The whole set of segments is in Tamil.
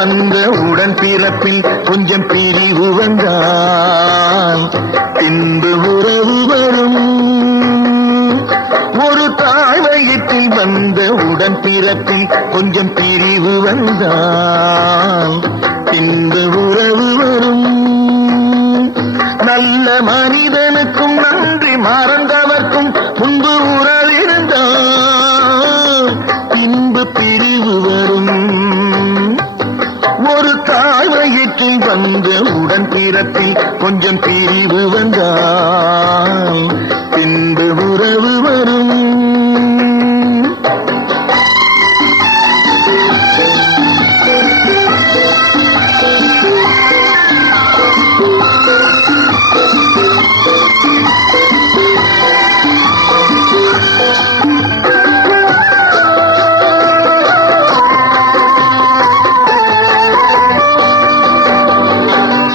வந்த உடன் பிறப்பில் கொஞ்சம் பிரிவு வந்தால் பின்பு உறவு வரும். ஒரு தாய் வயிற்றில் வந்த உடன் பிறப்பில் கொஞ்சம் பிரிவு வந்தால் பின்பு உறவு வரும். நல்ல மனிதனுக்கும் நன்றி மறந்தவர்க்கும் முன்பு உறவு இருந்தால் பின்பு பிரிவு வரும். ஒரு தாய் வயிற்றில் வந்த உடன் பிறப்பில் கொஞ்சம் பிரிவு வந்தால் பின்பு உறவு வரும்.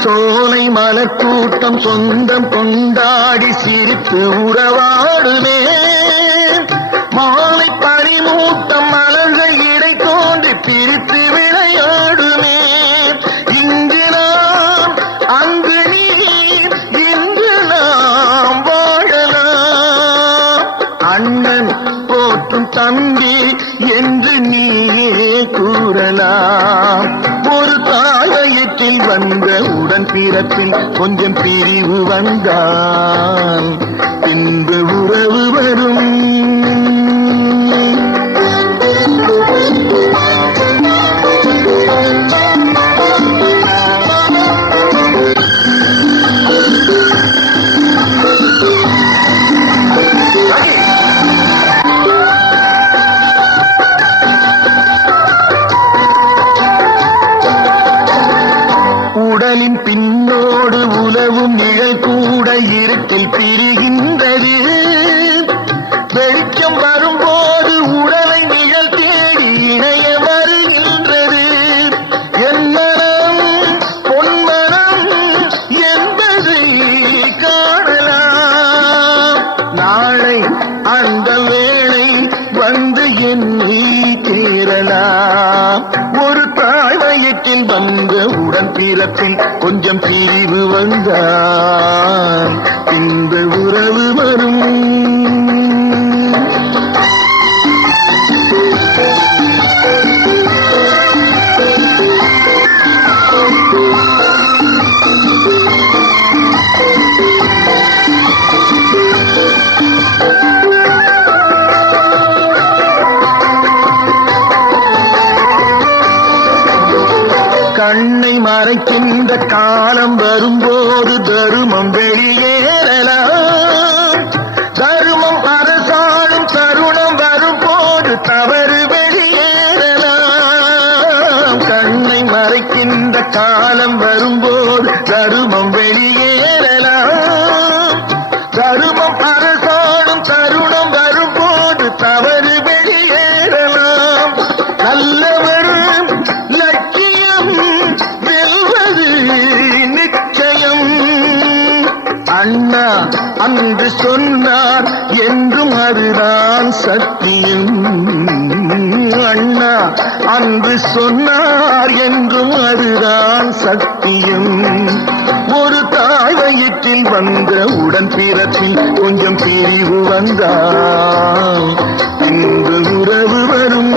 சோலை மலர் கூட்டம் சொந்தம் கொண்டாடி சிரித்து உறவாடுமே. மாலை பனிமூட்டம் மலர்கள் இடை தோன்றி பிரித்து விளையாடுமே. இங்கு நாம் அங்கு நீ இன்று நாம் வாழலாம். அண்ணன் போற்றும் தம்பி என்று நீயே கூறலாம். ஒரு தாயத்தில் வந்த உடன் பிறப்பில் கொஞ்சம் பிரிவு வந்தால் பின்பு உறவு வரும். உடலின் பின்னோடு உலவும் நிழல் கூட இருட்டில் பிரிகின்றது. வெளிச்சம் வரும்போது உடலை நிழல் தேடி இணைய வருகின்றது. என் மனம் பொன்மனம் என்பதை காணலாம். நாளை அந்த வேளை வந்து என்னை தேரலாம். ஒரு தாய் வயிற்றில் வந்த உடன் பிறப்பில் கொஞ்சம் பிரிவு வந்தால் இந்த உறவு வரும். கண்ணை மறைக்கின்ற காலம் வரும்போது தருமம் வெளியேறலாம். தருமம் அரசாடும் தருணம் வரும்போது தவறு வெளியேறலாம். கண்ணை மறைக்கின்ற காலம் வரும்போது தருமம் வெளியேறலாம். தருமம் அரசாடும் தருணம் வரும்போது தவறு வெளியேறலாம். நல்லவர் லட்சியம் வெல்வது நிச்சயம். அண்ணா அன்று சொன்னார் என்றும் அதுதான் சத்தியம். அண்ணா அன்று சொன்னார் என்றும் அதுதான் சத்தியம். ஒரு தாய் வயிற்றில் வந்த உடன் பிறப்பில் கொஞ்சம் பிரிவு வந்தால் இந்த உறவு வரும்.